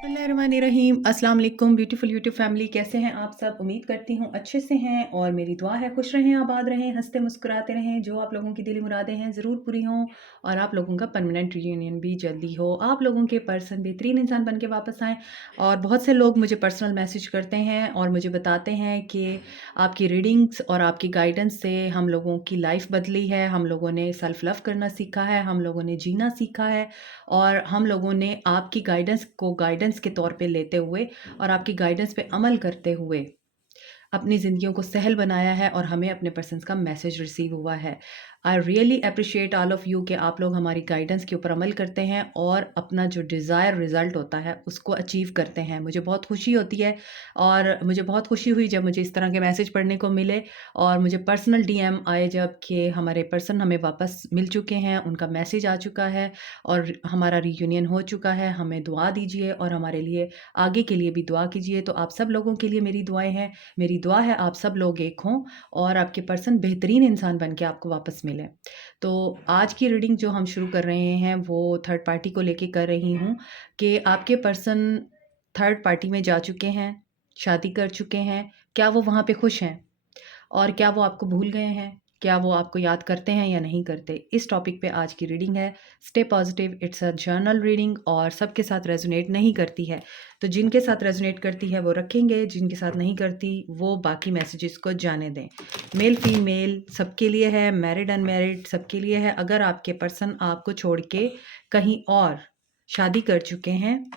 बिस्मिल्लाहिर्रहमानिर्रहीम। अस्सलाम वालेकुम ब्यूटीफुल यूट्यूब फैमिली, कैसे हैं आप सब? उम्मीद करती हूँ अच्छे से हैं और मेरी दुआ है खुश रहें, आबाद रहें, हंसते मुस्कुराते रहें। जो आप लोगों की दिली मुरादें हैं ज़रूर पूरी हों और आप लोगों का परमानेंट रियूनियन भी जल्दी हो। आप लोगों के पर्सन बेहतरीन इंसान बन के वापस आएँ। और बहुत से लोग मुझे पर्सनल मैसेज करते हैं और मुझे बताते हैं कि आपकी रीडिंग्स और आपकी गाइडेंस से हम लोगों की लाइफ बदली है, हम लोगों ने सेल्फ लव करना सीखा है, हम लोगों ने जीना सीखा है और हम लोगों ने आपकी गाइडेंस को गाइडेंस के तौर पे लेते हुए और आपकी गाइडेंस पे अमल करते हुए अपनी ज़िंदगियों को सहल बनाया है और हमें अपने पर्सन्स का मैसेज रिसीव हुआ है। I really appreciate all of you कि आप लोग हमारी गाइडेंस के ऊपर अमल करते हैं और अपना जो डिज़ायर रिज़ल्ट होता है उसको अचीव करते हैं। मुझे बहुत खुशी होती है और मुझे बहुत खुशी हुई जब मुझे इस तरह के मैसेज पढ़ने को मिले और मुझे पर्सनल डीएम आए जब कि हमारे पर्सन हमें वापस मिल चुके हैं, उनका मैसेज आ चुका है और हमारा रियूनियन हो चुका है। हमें दुआ दीजिए और हमारे लिए आगे के लिए भी दुआ कीजिए। तो आप सब लोगों के लिए मेरी दुआएँ हैं। मेरी दुआ है आप सब लोग एक हों और आपके पर्सन बेहतरीन इंसान बन के आपको वापस मिले। तो आज की रीडिंग जो हम शुरू कर रहे हैं वो थर्ड पार्टी को लेके कर रही हूँ कि आपके पर्सन थर्ड पार्टी में जा चुके हैं, शादी कर चुके हैं, क्या वो वहाँ पे खुश हैं? और क्या वो आपको भूल गए हैं? क्या वो आपको याद करते हैं या नहीं करते? इस टॉपिक पे आज की रीडिंग है। Stay positive, it's a journal reading और सबके साथ रेज़ोनेट नहीं करती है। तो जिनके साथ रेज़ोनेट करती है वो रखेंगे, जिनके साथ नहीं करती वो बाकी मैसेजेस को जाने दें। मेल, फीमेल सबके लिए है, मैरिड, अनमैरिड सबके लिए है। अगर आपके पर्सन आपको छोड़ के कहीं और शादी कर चुके हैं,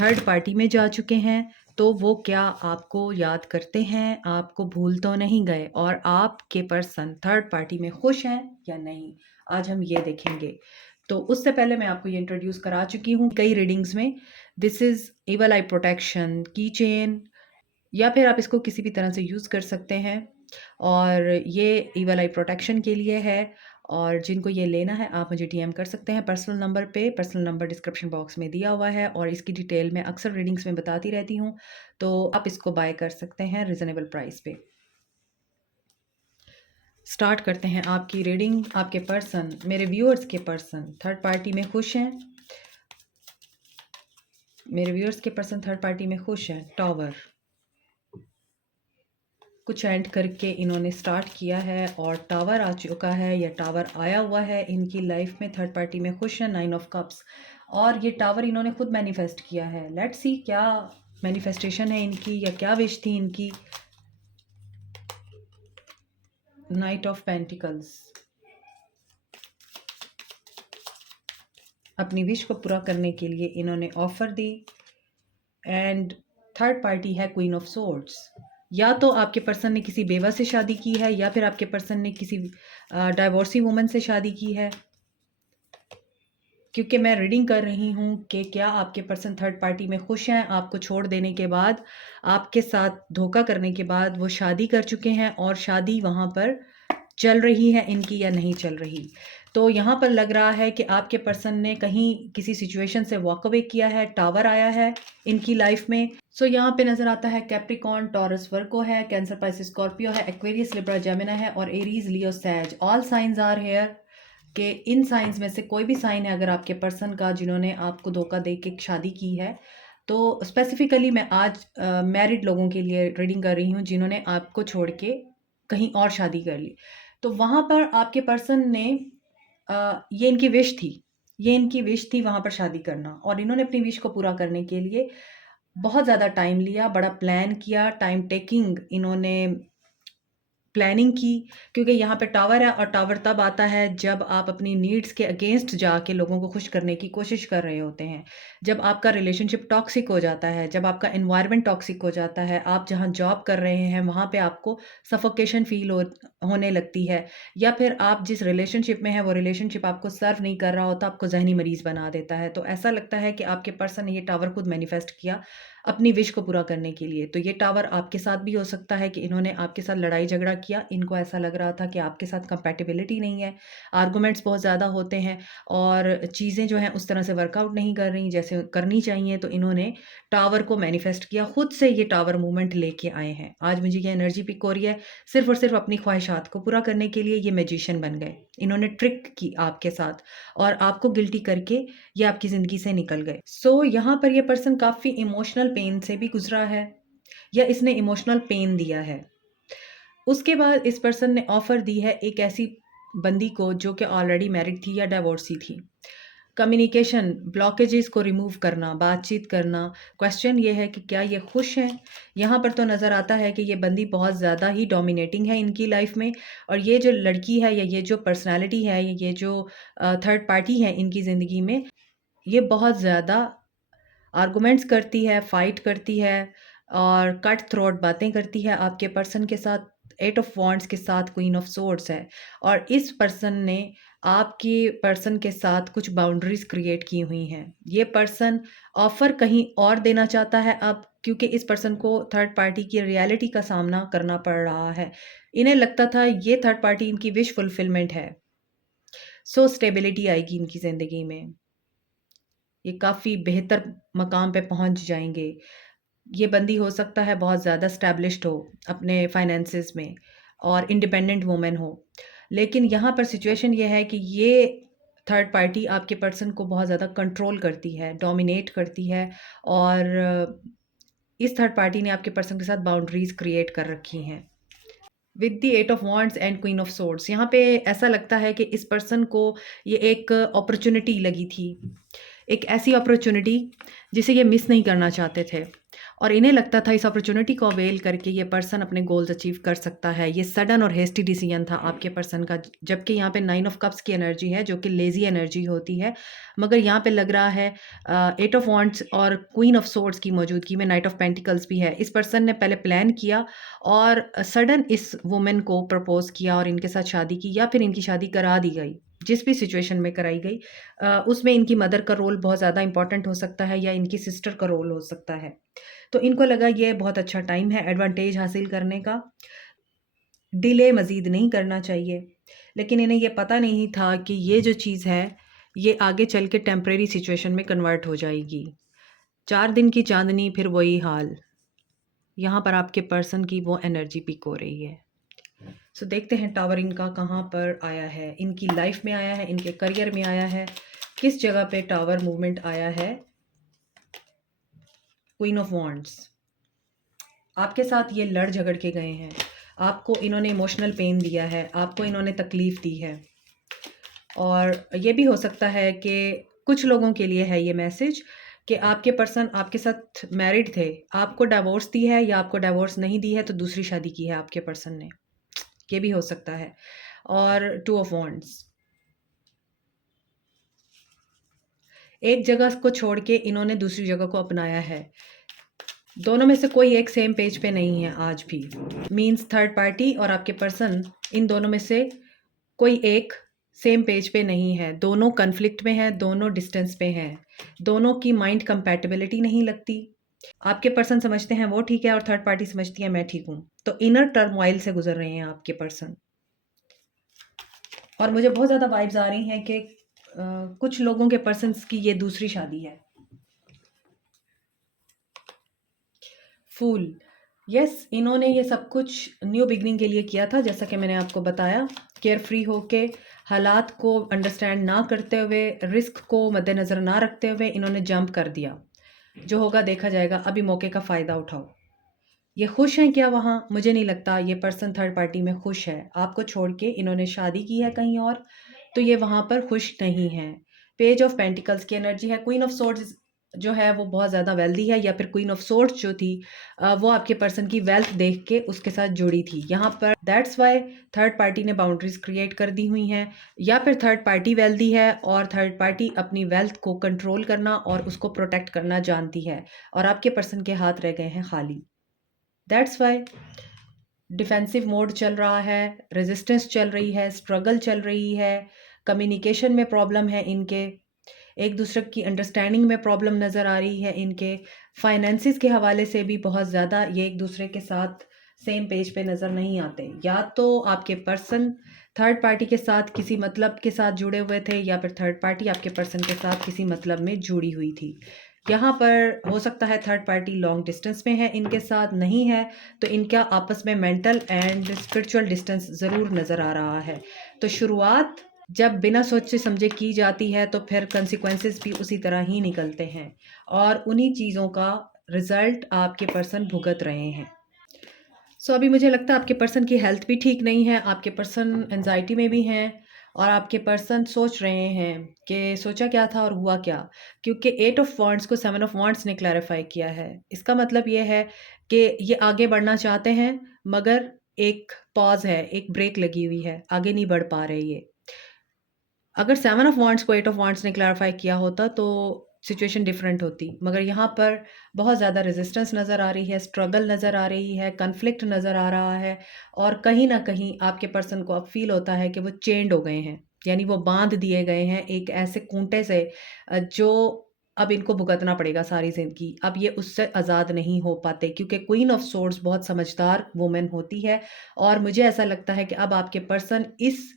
थर्ड पार्टी में जा चुके हैं, तो वो क्या आपको याद करते हैं? आपको भूल तो नहीं गए? और आपके पर्सन थर्ड पार्टी में खुश हैं या नहीं? आज हम ये देखेंगे। तो उससे पहले मैं आपको ये इंट्रोड्यूस करा चुकी हूँ कई रीडिंग्स में। This is evil I protection की चेन या फिर आप इसको किसी भी तरह से यूज़ कर सकते हैं और ये ईवल आई प्रोटेक्शन के लिए है। और जिनको ये लेना है आप मुझे डीएम कर सकते हैं पर्सनल नंबर पे। पर्सनल नंबर डिस्क्रिप्शन बॉक्स में दिया हुआ है और इसकी डिटेल मैं अक्सर रीडिंग्स में बताती रहती हूँ, तो आप इसको बाय कर सकते हैं रिजनेबल प्राइस पे। स्टार्ट करते हैं आपकी रीडिंग। आपके पर्सन, मेरे व्यूअर्स के पर्सन थर्ड पार्टी में खुश हैं। मेरे व्यूअर्स के पर्सन थर्ड पार्टी में खुश हैं। टॉवर कुछ एंड करके इन्होंने स्टार्ट किया है और टावर आ चुका है या टावर आया हुआ है इनकी लाइफ में। थर्ड पार्टी में खुश है। 9 ऑफ कप्स और ये टावर इन्होंने खुद मैनिफेस्ट किया है। लेट्स सी क्या मैनिफेस्टेशन है इनकी या क्या विश थी इनकी। नाइट ऑफ पेंटिकल्स, अपनी विश को पूरा करने के लिए इन्होंने offer the. And third party है क्वीन ऑफ सोर्ड्स। या तो आपके पर्सन ने किसी बेवा से शादी की है या फिर आपके पर्सन ने किसी डाइवोर्सी वुमन से शादी की है, क्योंकि मैं रीडिंग कर रही हूँ कि क्या आपके पर्सन थर्ड पार्टी में खुश हैं आपको छोड़ देने के बाद, आपके साथ धोखा करने के बाद वो शादी कर चुके हैं और शादी वहाँ पर चल रही है इनकी या नहीं चल रही। तो यहाँ पर लग रहा है कि आपके पर्सन ने कहीं किसी सिचुएशन से वॉक अवे किया है। टावर आया है इनकी लाइफ में। सो यहाँ पे नजर आता है कैप्रिकॉर्न, टॉरस, वर्गो है, कैंसर, पाइसिस, स्कॉर्पियो है, एक्वेरियस, लिब्रा, जेमिनी है और एरीज, लियो, सैज। ऑल साइंस आर हेयर कि इन साइंस में से कोई भी साइन है अगर आपके पर्सन का जिन्होंने आपको धोखा दे के शादी की है। तो स्पेसिफिकली मैं आज मैरिड लोगों के लिए रीडिंग कर रही हूँ जिन्होंने आपको छोड़ के कहीं और शादी कर ली। तो वहाँ पर आपके पर्सन ने ये इनकी विश थी, ये इनकी विश थी वहाँ पर शादी करना और इन्होंने अपनी विश को पूरा करने के लिए बहुत ज़्यादा टाइम लिया, बड़ा प्लान किया, टाइम टेकिंग इन्होंने प्लानिंग की। क्योंकि यहाँ पे टावर है और टावर तब आता है जब आप अपनी नीड्स के अगेंस्ट जाके लोगों को खुश करने की कोशिश कर रहे होते हैं। जब आपका रिलेशनशिप टॉक्सिक हो जाता है, जब आपका एनवायरनमेंट टॉक्सिक हो जाता है, आप जहाँ जॉब कर रहे हैं वहाँ पे आपको सफोकेशन फील होने लगती है, या फिर आप जिस रिलेशनशिप में है वो रिलेशनशिप आपको सर्व नहीं कर रहा होता, आपको जहनी मरीज बना देता है। तो ऐसा लगता है कि आपके पर्सन ने ये टावर खुद मैनिफेस्ट किया। अपनी विश को पूरा करने के लिए। तो ये टावर आपके साथ भी हो सकता है कि इन्होंने आपके साथ लड़ाई झगड़ा किया, इनको ऐसा लग रहा था कि आपके साथ कंपैटिबिलिटी नहीं है, आर्गुमेंट्स बहुत ज़्यादा होते हैं और चीज़ें जो हैं उस तरह से वर्कआउट नहीं कर रही जैसे करनी चाहिए, तो इन्होंने टावर को मैनिफेस्ट किया, खुद से ये टावर मूवमेंट लेके आए हैं। आज मुझे ये एनर्जी पिक हो रही है, सिर्फ़ और सिर्फ़ अपनी ख्वाहिशात को पूरा करने के लिए ये मैजिशियन बन गए। इन्होंने ट्रिक की आपके साथ और आपको गिल्टी करके ये आपकी ज़िंदगी से निकल गए। सो यहाँ पर ये पर्सन काफ़ी इमोशनल पेन से भी गुज़रा है या इसने इमोशनल पेन दिया है। उसके बाद इस पर्सन ने ऑफ़र दी है एक ऐसी बंदी को जो कि ऑलरेडी मैरिड थी या डिवोर्सी थी। कम्युनिकेशन ब्लॉकेजेस को रिमूव करना, बातचीत करना। क्वेश्चन ये है कि क्या ये खुश हैं? यहाँ पर तो नज़र आता है कि ये बंदी बहुत ज़्यादा ही डोमिनेटिंग है इनकी लाइफ में और ये जो लड़की है या ये जो पर्सनैलिटी है, ये जो थर्ड पार्टी है इनकी ज़िंदगी में, ये बहुत ज़्यादा आर्गुमेंट्स करती है, फाइट करती है और कट थ्रोट बातें करती है आपके पर्सन के साथ। 8 ऑफ वॉन्ड्स के साथ क्वीन ऑफ सोर्ड्स है और इस पर्सन ने आपके पर्सन के साथ कुछ बाउंड्रीज क्रिएट की हुई हैं। ये पर्सन ऑफ़र कहीं और देना चाहता है अब, क्योंकि इस पर्सन को थर्ड पार्टी की रियलिटी का सामना करना पड़ रहा है। इन्हें लगता था ये थर्ड पार्टी इनकी विश फुलफिलमेंट है, सो स्टेबिलिटी आएगी इनकी ज़िंदगी में। ये काफ़ी बेहतर मकाम पे पहुँच जाएँगे। ये बंदी हो सकता है बहुत ज़्यादा एस्टैब्लिश्ड हो अपने फाइनेंसेस में और इंडिपेंडेंट वुमन हो। लेकिन यहाँ पर सिचुएशन ये है कि ये थर्ड पार्टी आपके पर्सन को बहुत ज़्यादा कंट्रोल करती है, डोमिनेट करती है और इस थर्ड पार्टी ने आपके पर्सन के साथ बाउंड्रीज़ क्रिएट कर रखी हैं। With the 8 of Wands and queen of swords, यहाँ पे ऐसा लगता है कि इस पर्सन को ये एक अपॉर्चुनिटी लगी थी, एक ऐसी अपॉर्चुनिटी जिसे ये मिस नहीं करना चाहते थे और इन्हें लगता था इस अपॉर्चुनिटी को अवेल करके ये पर्सन अपने गोल्स अचीव कर सकता है। ये सडन और हेस्टी डिसीजन था आपके पर्सन का, जबकि यहाँ पे 9 ऑफ कप्स की एनर्जी है जो कि लेज़ी एनर्जी होती है, मगर यहाँ पे लग रहा है 8 ऑफ वॉन्ड्स और क्वीन ऑफ सोर्ड्स की मौजूदगी में नाइट ऑफ पेंटिकल्स भी है। इस पर्सन ने पहले प्लान किया और सडन इस वुमन को प्रपोज़ किया और इनके साथ शादी की या फिर इनकी शादी करा दी गई। जिस भी सिचुएशन में कराई गई उसमें इनकी मदर का रोल बहुत ज़्यादा इम्पोर्टेंट हो सकता है या इनकी सिस्टर का रोल हो सकता है। तो इनको लगा ये बहुत अच्छा टाइम है एडवांटेज हासिल करने का, डिले मज़ीद नहीं करना चाहिए। लेकिन इन्हें ये पता नहीं था कि ये जो चीज़ है, ये आगे चल के टेम्परेरी सिचुएशन में कन्वर्ट हो जाएगी। 4 दिन की चाँदनी फिर वही हाल। यहाँ पर आपके पर्सन की वो एनर्जी पिक हो रही है। सो देखते हैं टावर इनका कहाँ पर आया है, इनकी लाइफ में आया है, इनके करियर में आया है, किस जगह पे टावर मूवमेंट आया है। क्वीन ऑफ वॉन्ड्स, आपके साथ ये लड़ झगड़ के गए हैं, आपको इन्होंने इमोशनल पेन दिया है, आपको इन्होंने तकलीफ़ दी है और ये भी हो सकता है कि कुछ लोगों के लिए है ये मैसेज कि आपके पर्सन आपके साथ मैरिड थे, आपको डिवोर्स दी है या आपको डिवोर्स नहीं दी है तो दूसरी शादी की है आपके पर्सन ने, ये भी हो सकता है। और 2 ऑफ वॉन्ड्स, एक जगह को छोड़ के इन्होंने दूसरी जगह को अपनाया है। दोनों में से कोई एक सेम पेज पे नहीं है आज भी। मीन्स थर्ड पार्टी और आपके पर्सन, इन दोनों में से कोई एक सेम पेज पे नहीं है। दोनों कन्फ्लिक्ट में हैं, दोनों डिस्टेंस पे हैं, दोनों की माइंड कंपैटिबिलिटी नहीं लगती। आपके पर्सन समझते हैं वो ठीक है और थर्ड पार्टी समझती है मैं ठीक हूँ। तो इनर टर्मोइल से गुजर रहे हैं आपके पर्सन और मुझे बहुत ज़्यादा वाइब्स आ रही हैं कि कुछ लोगों के पर्सन्स की ये दूसरी शादी है। फूल, यस, इन्होंने ये सब कुछ न्यू बिगनिंग के लिए किया था, जैसा कि मैंने आपको बताया। केयर फ्री होके, हालात को अंडरस्टैंड ना करते हुए, रिस्क को मद्देनज़र ना रखते हुए इन्होंने जंप कर दिया। जो होगा देखा जाएगा, अभी मौके का फ़ायदा उठाओ। ये खुश हैं क्या वहाँ? मुझे नहीं लगता ये पर्सन थर्ड पार्टी में खुश है। आपको छोड़ के इन्होंने शादी की है कहीं और, तो ये वहाँ पर खुश नहीं हैं। पेज ऑफ पेंटिकल्स की एनर्जी है। क्वीन ऑफ सोर्ड्स जो है वो बहुत ज़्यादा वेल्दी है या फिर क्वीन ऑफ सोर्ड्स जो थी वो आपके पर्सन की वेल्थ देख के उसके साथ जुड़ी थी। यहाँ पर दैट्स वाई थर्ड पार्टी ने बाउंड्रीज क्रिएट कर दी हुई हैं, या फिर थर्ड पार्टी वेल्दी है और थर्ड पार्टी अपनी वेल्थ को कंट्रोल करना और उसको प्रोटेक्ट करना जानती है और आपके पर्सन के हाथ रह गए हैं खाली। दैट्स वाई डिफेंसिव मोड चल रहा है, रेजिस्टेंस चल रही है, स्ट्रगल चल रही है, कम्युनिकेशन में प्रॉब्लम है इनके। एक दूसरे की अंडरस्टैंडिंग में प्रॉब्लम नज़र आ रही है इनके। फाइनेंसिस के हवाले से भी बहुत ज़्यादा ये एक दूसरे के साथ सेम पेज पे नज़र नहीं आते। या तो आपके पर्सन थर्ड पार्टी के साथ किसी मतलब के साथ जुड़े हुए थे, या फिर थर्ड पार्टी आपके पर्सन के साथ किसी मतलब में जुड़ी हुई थी। यहाँ पर हो सकता है थर्ड पार्टी लॉन्ग डिस्टेंस में है, इनके साथ नहीं है तो इनका आपस में मेंटल एंड स्पिरिचुअल डिस्टेंस ज़रूर नज़र आ रहा है। तो शुरुआत जब बिना सोचे समझे की जाती है तो फिर कंसिक्वेंसेस भी उसी तरह ही निकलते हैं, और उन्हीं चीज़ों का रिजल्ट आपके पर्सन भुगत रहे हैं। सो अभी मुझे लगता है आपके पर्सन की हेल्थ भी ठीक नहीं है, आपके पर्सन एंजाइटी में भी हैं, और आपके पर्सन सोच रहे हैं कि सोचा क्या था और हुआ क्या। क्योंकि 8 ऑफ वॉन्ड्स को 7 ऑफ वॉन्ड्स ने क्लैरिफाई किया है। इसका मतलब ये है कि ये आगे बढ़ना चाहते हैं, मगर एक पॉज़ है, एक ब्रेक लगी हुई है, आगे नहीं बढ़ पा रहे ये। अगर 7 ऑफ वांट्स को 8 ऑफ वांट्स ने क्लैरिफाई किया होता तो सिचुएशन डिफरेंट होती, मगर यहाँ पर बहुत ज़्यादा रेजिस्टेंस नज़र आ रही है, स्ट्रगल नज़र आ रही है, कन्फ्लिक्ट नज़र आ रहा है, और कहीं ना कहीं आपके पर्सन को अब फील होता है कि वो चेंड हो गए हैं, यानी वो बांध दिए गए हैं एक ऐसे खूंटे से जो अब इनको भुगतना पड़ेगा सारी ज़िंदगी। अब ये उससे आज़ाद नहीं हो पाते, क्योंकि क्वीन ऑफ सोर्ड्स बहुत समझदार वुमेन होती है, और मुझे ऐसा लगता है कि अब आपके पर्सन इस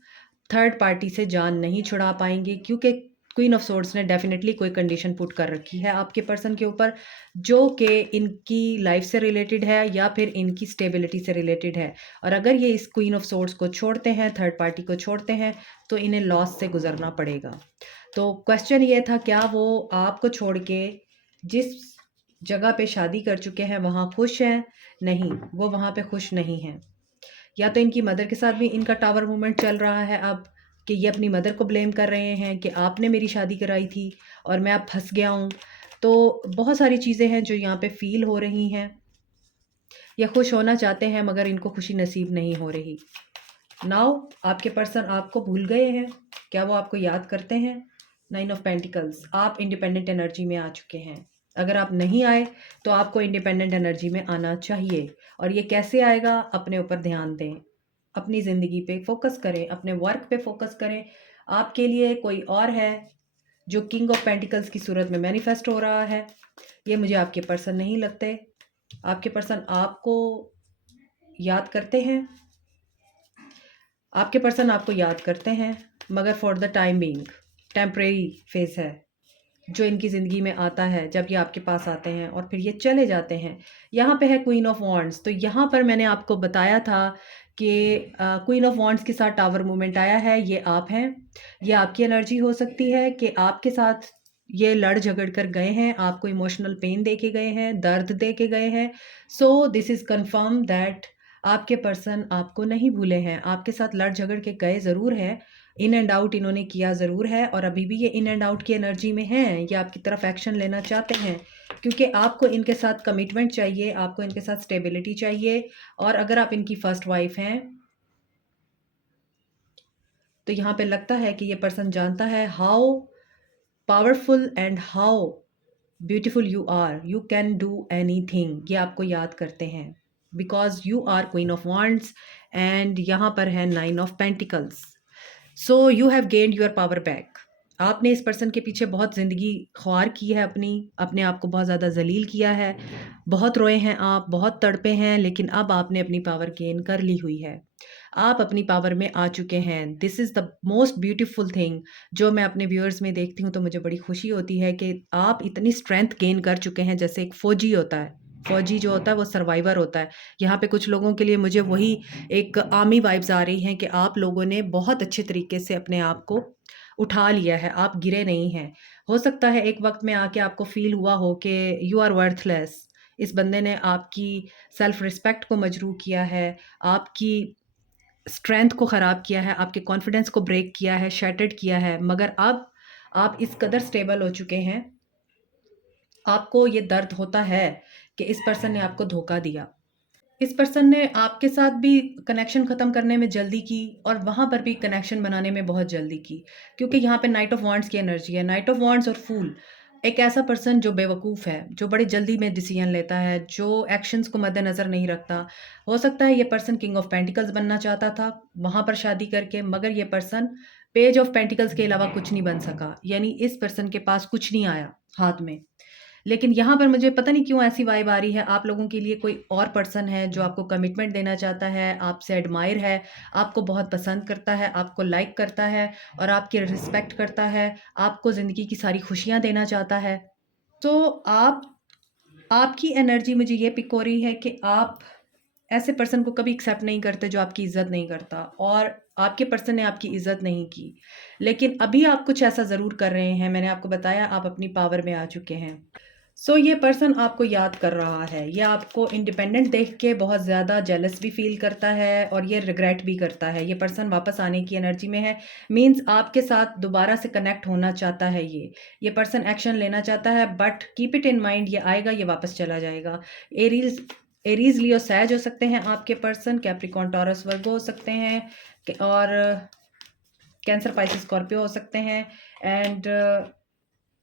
थर्ड पार्टी से जान नहीं छुड़ा पाएंगे, क्योंकि क्वीन ऑफ सोर्ड्स ने डेफिनेटली कोई कंडीशन पुट कर रखी है आपके पर्सन के ऊपर, जो कि इनकी लाइफ से रिलेटेड है या फिर इनकी स्टेबिलिटी से रिलेटेड है। और अगर ये इस क्वीन ऑफ सोर्ड्स को छोड़ते हैं, थर्ड पार्टी को छोड़ते हैं, तो इन्हें लॉस से गुजरना पड़ेगा। तो क्वेश्चन ये था, क्या वो आपको छोड़ के जिस जगह पे शादी कर चुके हैं वहाँ खुश हैं? नहीं, वो वहाँ पे खुश नहीं हैं। या तो इनकी मदर के साथ भी इनका टावर मूवमेंट चल रहा है अब, कि ये अपनी मदर को ब्लेम कर रहे हैं कि आपने मेरी शादी कराई थी और मैं अब फंस गया हूँ। तो बहुत सारी चीज़ें हैं जो यहाँ पे फील हो रही हैं। ये खुश होना चाहते हैं मगर इनको खुशी नसीब नहीं हो रही। नाउ आपके पर्सन आपको भूल गए हैं, क्या वो आपको याद करते हैं? 9 ऑफ पेंटिकल्स, आप इंडिपेंडेंट एनर्जी में आ चुके हैं। अगर आप नहीं आए तो आपको इंडिपेंडेंट एनर्जी में आना चाहिए। और ये कैसे आएगा? अपने ऊपर ध्यान दें, अपनी ज़िंदगी पे फोकस करें, अपने वर्क पे फोकस करें। आपके लिए कोई और है जो किंग ऑफ पेंटिकल्स की सूरत में मैनिफेस्ट हो रहा है। ये मुझे आपके पर्सन नहीं लगते। आपके पर्सन आपको याद करते हैं, आपके पर्सन आपको याद करते हैं, मगर for the time being temporary face है जो इनकी ज़िंदगी में आता है, जब ये आपके पास आते हैं और फिर ये चले जाते हैं। यहाँ पे है क्वीन ऑफ वॉन्ड्स, तो यहाँ पर मैंने आपको बताया था कि क्वीन ऑफ वॉन्ड्स के साथ टावर मूवमेंट आया है, ये आप हैं। ये आपकी एनर्जी हो सकती है कि आपके साथ ये लड़ झगड़ कर गए हैं, आपको इमोशनल पेन दे के गए हैं, दर्द दे के गए हैं। So this is confirm that आपके पर्सन आपको नहीं भूले हैं, आपके साथ लड़ झगड़ के गए ज़रूर हैं, इन एंड आउट इन्होंने किया ज़रूर है, और अभी भी ये इन एंड आउट की एनर्जी में हैं। ये आपकी तरफ एक्शन लेना चाहते हैं, क्योंकि आपको इनके साथ कमिटमेंट चाहिए, आपको इनके साथ स्टेबिलिटी चाहिए। और अगर आप इनकी फर्स्ट वाइफ हैं तो यहाँ पे लगता है कि ये पर्सन जानता है how powerful and how beautiful you are, you can do anything. ये आपको याद करते हैं because you are Queen of Wands, and यहाँ पर है 9 of Pentacles. So you have gained your power back. आपने इस पर्सन के पीछे बहुत ज़िंदगी ख्वार की है, अपने आप को बहुत ज़्यादा जलील किया है, बहुत रोए हैं आप, बहुत तड़पे हैं, लेकिन अब आपने अपनी पावर गेन कर ली हुई है। आप अपनी पावर में आ चुके हैं। This is the most beautiful thing जो मैं अपने व्यूअर्स में देखती हूँ, तो मुझे बड़ी खुशी होती है कि आप इतनी स्ट्रेंथ गेन कर चुके हैं। जैसे एक फ़ौजी होता है, फ़ौजी जो होता है वो सर्वाइवर होता है। यहाँ पे कुछ लोगों के लिए मुझे वही एक आर्मी वाइब्स आ रही हैं कि आप लोगों ने बहुत अच्छे तरीके से अपने आप को उठा लिया है, आप गिरे नहीं हैं। हो सकता है एक वक्त में आके आपको फील हुआ हो कि यू आर वर्थलेस। इस बंदे ने आपकी सेल्फ रिस्पेक्ट को मजरूह किया है, आपकी स्ट्रेंथ को ख़राब किया है, आपके कॉन्फिडेंस को ब्रेक किया है, शैटर्ड किया है, मगर अब आप इस कदर स्टेबल हो चुके हैं, आपको ये दर्द होता है कि इस पर्सन ने आपको धोखा दिया। इस पर्सन ने आपके साथ भी कनेक्शन ख़त्म करने में जल्दी की, और वहाँ पर भी कनेक्शन बनाने में बहुत जल्दी की, क्योंकि यहाँ पे नाइट ऑफ वांड्स की एनर्जी है। नाइट ऑफ वांड्स और फूल, एक ऐसा पर्सन जो बेवकूफ़ है, जो बड़ी जल्दी में डिसीजन लेता है, जो एक्शंस को मद्देनज़र नहीं रखता। हो सकता है ये पर्सन किंग ऑफ पेंटिकल्स बनना चाहता था वहाँ पर शादी करके, मगर ये पर्सन पेज ऑफ पेंटिकल्स के अलावा कुछ नहीं बन सका, यानी इस पर्सन के पास कुछ नहीं आया हाथ में। लेकिन यहाँ पर मुझे पता नहीं क्यों ऐसी वाइब आ रही है, आप लोगों के लिए कोई और पर्सन है जो आपको कमिटमेंट देना चाहता है, आपसे एडमायर है, आपको बहुत पसंद करता है, आपको लाइक करता है और आपकी रिस्पेक्ट करता है, आपको ज़िंदगी की सारी खुशियाँ देना चाहता है। तो आपकी एनर्जी मुझे ये पिक हो रही है कि आप ऐसे पर्सन को कभी एक्सेप्ट नहीं करते जो आपकी इज़्ज़त नहीं करता, और आपके पर्सन ने आपकी इज़्ज़त नहीं की। लेकिन अभी आप कुछ ऐसा ज़रूर कर रहे हैं, मैंने आपको बताया आप अपनी पावर में आ चुके हैं। सो ये पर्सन आपको याद कर रहा है, ये आपको इंडिपेंडेंट देख के बहुत ज़्यादा जेलस भी फ़ील करता है और ये रिग्रेट भी करता है। ये पर्सन वापस आने की एनर्जी में है, मीन्स आपके साथ दोबारा से कनेक्ट होना चाहता है ये पर्सन एक्शन लेना चाहता है, but keep it in mind, ये आएगा, ये वापस चला जाएगा। एरीज लियो सैज हो सकते हैं आपके पर्सन, कैप्रिकॉर्न टॉरस वर्गो हो सकते हैं, और कैंसर पाइसिस स्कॉर्पियो हो सकते हैं, एंड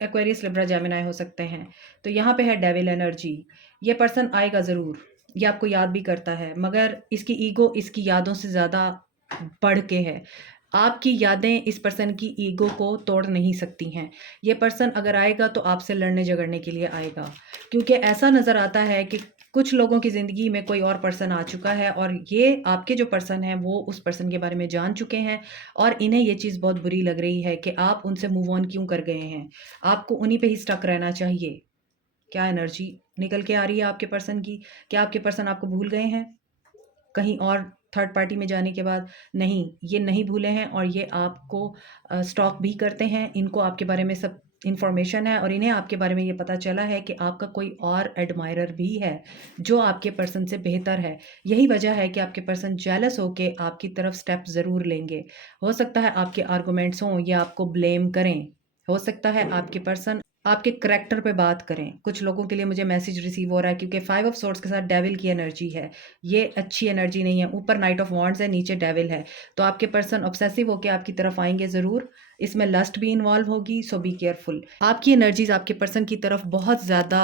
एक्वेरियस लिब्रा जेमिनी हो सकते हैं। तो यहाँ पे है डेविल एनर्जी। ये पर्सन आएगा ज़रूर, ये आपको याद भी करता है, मगर इसकी ईगो इसकी यादों से ज़्यादा बढ़ के है। आपकी यादें इस पर्सन की ईगो को तोड़ नहीं सकती हैं। ये पर्सन अगर आएगा तो आपसे लड़ने झगड़ने के लिए आएगा, क्योंकि ऐसा नज़र आता है कि कुछ लोगों की ज़िंदगी में कोई और पर्सन आ चुका है और ये आपके जो पर्सन हैं वो उस पर्सन के बारे में जान चुके हैं, और इन्हें ये चीज़ बहुत बुरी लग रही है कि आप उनसे मूव ऑन क्यों कर गए हैं। आपको उन्हीं पे ही स्टक रहना चाहिए। क्या एनर्जी निकल के आ रही है आपके पर्सन की? क्या आपके पर्सन आपको भूल गए हैं कहीं और थर्ड पार्टी में जाने के बाद? नहीं, ये नहीं भूले हैं और ये आपको स्टॉक भी करते हैं। इनको आपके बारे में सब इन्फॉर्मेशन है और इन्हें आपके बारे में ये पता चला है कि आपका कोई और एडमायरर भी है जो आपके पर्सन से बेहतर है। यही वजह है कि आपके पर्सन जेलस होके आपकी तरफ स्टेप ज़रूर लेंगे। हो सकता है आपके आर्गुमेंट्स हों या आपको ब्लेम करें। हो सकता है आपके पर्सन आपके करैक्टर पे बात करें। कुछ लोगों के लिए मुझे मैसेज रिसीव हो रहा है क्योंकि 5 ऑफ सोर्ड्स के साथ डेविल की एनर्जी है। ये अच्छी एनर्जी नहीं है। ऊपर नाइट ऑफ वांड्स है, नीचे डेविल है। तो आपके पर्सन ऑब्सेसिव होके आपकी तरफ आएँगे ज़रूर। इसमें लस्ट भी इन्वॉल्व होगी, सो बी केयरफुल। आपकी एनर्जीज़ आपके पर्सन की तरफ बहुत ज़्यादा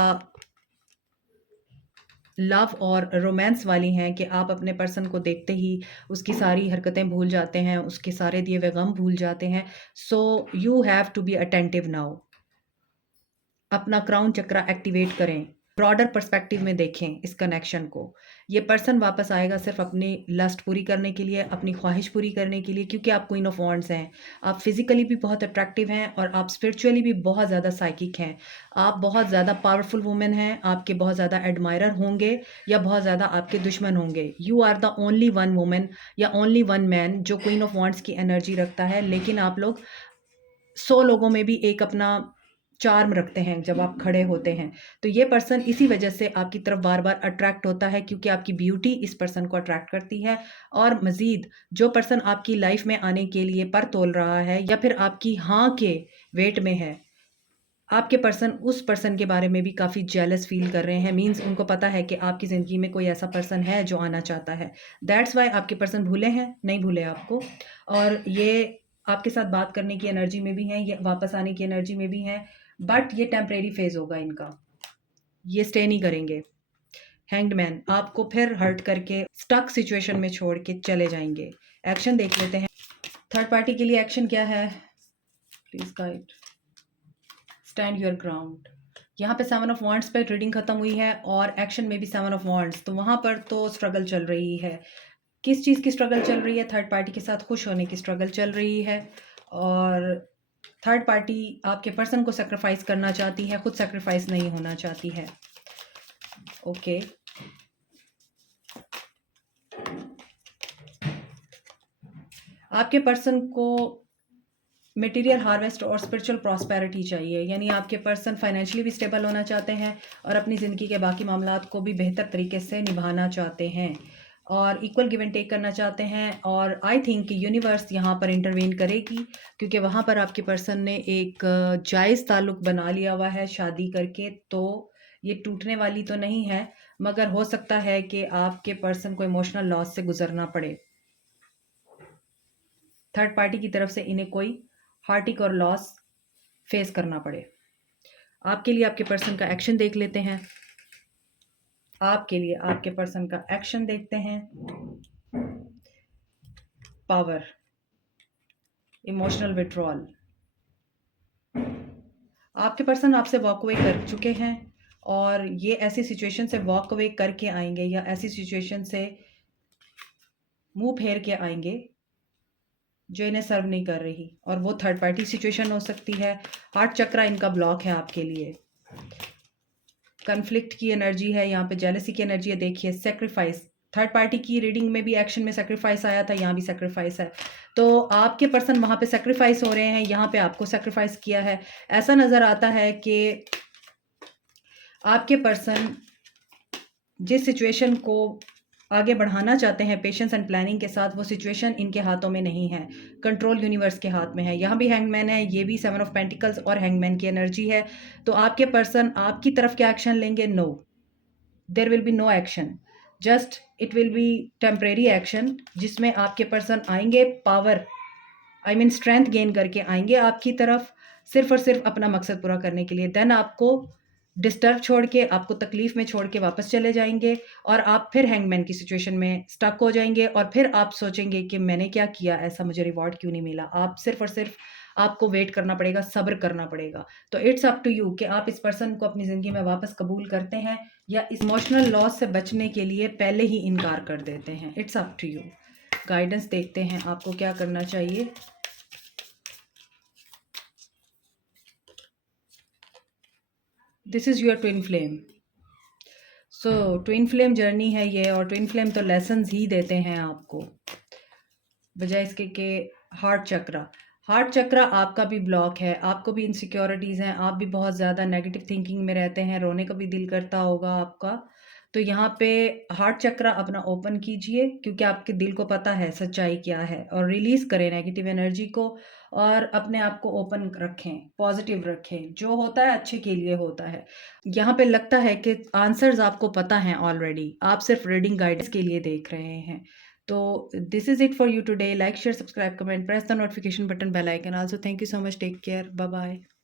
लव और रोमांस वाली हैं कि आप अपने पर्सन को देखते ही उसकी सारी हरकतें भूल जाते हैं, उसके सारे दिए हुए गम भूल जाते हैं। So you have to be attentive now. अपना क्राउन चक्रा एक्टिवेट करें, ब्रॉडर पर्सपेक्टिव में देखें इस कनेक्शन को। ये पर्सन वापस आएगा सिर्फ अपनी लस्ट पूरी करने के लिए, अपनी ख्वाहिश पूरी करने के लिए, क्योंकि आप क्वीन ऑफ वॉन्ड्स हैं। आप फिजिकली भी बहुत अट्रैक्टिव हैं और आप स्पिरिचुअली भी बहुत ज़्यादा साइकिक हैं। आप बहुत ज़्यादा पावरफुल वुमेन हैं। आपके बहुत ज़्यादा एडमायरर होंगे या बहुत ज़्यादा आपके दुश्मन होंगे। You are the only one women या ओनली वन मैन जो क्वीन ऑफ वॉन्ड्स की एनर्जी रखता है, लेकिन आप लोग 100 लोगों में भी एक अपना चार्म रखते हैं जब आप खड़े होते हैं। तो ये पर्सन इसी वजह से आपकी तरफ बार-बार अट्रैक्ट होता है, क्योंकि आपकी ब्यूटी इस पर्सन को अट्रैक्ट करती है। और मज़ीद जो पर्सन आपकी लाइफ में आने के लिए पर तोल रहा है या फिर आपकी हाँ के वेट में है, आपके पर्सन उस पर्सन के बारे में भी काफ़ी जेलस फ़ील कर रहे हैं। मीन्स उनको पता है कि आपकी ज़िंदगी में कोई ऐसा पर्सन है जो आना चाहता है। दैट्स व्हाई आपके पर्सन भूले हैं, नहीं भूले आपको। और ये आपके साथ बात करने की एनर्जी में भी हैं, ये वापस आने की एनर्जी में भी हैं, बट ये टेम्परेरी फ़ेज़ होगा इनका। ये स्टे नहीं करेंगे। हैंग्ड मैन आपको फिर हर्ट करके स्टक सिचुएशन में छोड़ के चले जाएँगे। एक्शन देख लेते हैं। थर्ड पार्टी के लिए एक्शन क्या है? Please guide. Stand your ground. यहाँ पे 7 ऑफ वांड्स पे रीडिंग खत्म हुई है और एक्शन में भी 7 ऑफ वांड्स, तो वहाँ पर तो स्ट्रगल चल रही है। किस चीज़ की स्ट्रगल चल रही है? थर्ड पार्टी के साथ खुश होने की स्ट्रगल चल रही है, और थर्ड पार्टी आपके पर्सन को सैक्रिफाइस करना चाहती है, खुद सैक्रिफाइस नहीं होना चाहती है। ओके, आपके पर्सन को मटेरियल हार्वेस्ट और स्पिरिचुअल प्रॉस्पेरिटी चाहिए, यानी आपके पर्सन फाइनेंशियली भी स्टेबल होना चाहते हैं और अपनी ज़िंदगी के बाकी मामलात को भी बेहतर तरीके से निभाना चाहते हैं और इक्वल गिव एंड टेक करना चाहते हैं। और आई थिंक कि यूनिवर्स यहाँ पर इंटरवेन करेगी, क्योंकि वहाँ पर आपके पर्सन ने एक जायज़ ताल्लुक़ बना लिया हुआ है शादी करके, तो ये टूटने वाली तो नहीं है, मगर हो सकता है कि आपके पर्सन को इमोशनल लॉस से गुजरना पड़े। थर्ड पार्टी की तरफ से इन्हें कोई हार्टिक और लॉस फेस करना पड़े। आपके लिए आपके पर्सन का एक्शन देख लेते हैं। आपके लिए आपके पर्सन का एक्शन देखते हैं। Power, emotional withdrawal. आपके पर्सन आपसे वॉक अवे कर चुके हैं और ये ऐसी सिचुएशन से वॉक अवे करके आएंगे या ऐसी सिचुएशन से मुंह फेर के आएंगे जो इन्हें सर्व नहीं कर रही, और वो थर्ड पार्टी सिचुएशन हो सकती है। हार्ट चक्रा इनका ब्लॉक है आपके लिए। कन्फ्लिक्ट की एनर्जी है यहाँ पे, जेलसी की एनर्जी है। देखिए सेक्रीफाइस, थर्ड पार्टी की रीडिंग में भी एक्शन में सेक्रीफाइस आया था, यहाँ भी सेक्रीफाइस है। तो आपके पर्सन वहाँ पे सेक्रीफाइस हो रहे हैं, यहाँ पे आपको सेक्रीफाइस किया है। ऐसा नज़र आता है कि आपके पर्सन जिस सिचुएशन को आगे बढ़ाना चाहते हैं पेशेंस एंड प्लानिंग के साथ, वो सिचुएशन इनके हाथों में नहीं है, कंट्रोल यूनिवर्स के हाथ में है। यहाँ भी हैंगमैन है, ये भी 7 ऑफ पेंटिकल्स और हैंगमैन की एनर्जी है। तो आपके पर्सन आपकी तरफ क्या एक्शन लेंगे? No, there will be no action, just it will be temporary action, जिसमें आपके पर्सन आएंगे power, I mean strength gain करके आएंगे आपकी तरफ, सिर्फ और सिर्फ अपना मकसद पूरा करने के लिए। देन आपको डिस्टर्ब छोड़ के, आपको तकलीफ में छोड़ के वापस चले जाएंगे, और आप फिर हैंगमैन की सिचुएशन में स्टक हो जाएंगे, और फिर आप सोचेंगे कि मैंने क्या किया ऐसा, मुझे रिवॉर्ड क्यों नहीं मिला। आप सिर्फ और सिर्फ आपको वेट करना पड़ेगा, सब्र करना पड़ेगा। तो इट्स अप टू यू कि आप इस पर्सन को अपनी ज़िंदगी में वापस कबूल करते हैं या इमोशनल लॉस से बचने के लिए पहले ही इनकार कर देते हैं। It's up to you. Guidance देखते हैं आपको क्या करना चाहिए। This is your twin flame. So twin flame journey है ये, और ट्विन फ्लेम तो लेसन्स ही देते हैं आपको, बजाय इसके कि हार्ट चक्रा आपका भी ब्लॉक है, आपको भी इनसिक्योरिटीज़ हैं, आप भी बहुत ज़्यादा नेगेटिव थिंकिंग में रहते हैं, रोने का भी दिल करता होगा आपका। तो यहाँ पे हार्ट चक्रा अपना ओपन कीजिए, क्योंकि आपके दिल को पता है सच्चाई क्या है, और रिलीज़ करें नेगेटिव एनर्जी को, और अपने आप को ओपन रखें, पॉजिटिव रखें। जो होता है अच्छे के लिए होता है। यहाँ पे लगता है कि आंसर्स आपको पता हैं ऑलरेडी, आप सिर्फ रीडिंग गाइडेंस के लिए देख रहे हैं। तो this is it for you today. Like, share, subscribe, comment, press the notification button, bell icon. Also, thank you so much. Take care. Bye bye.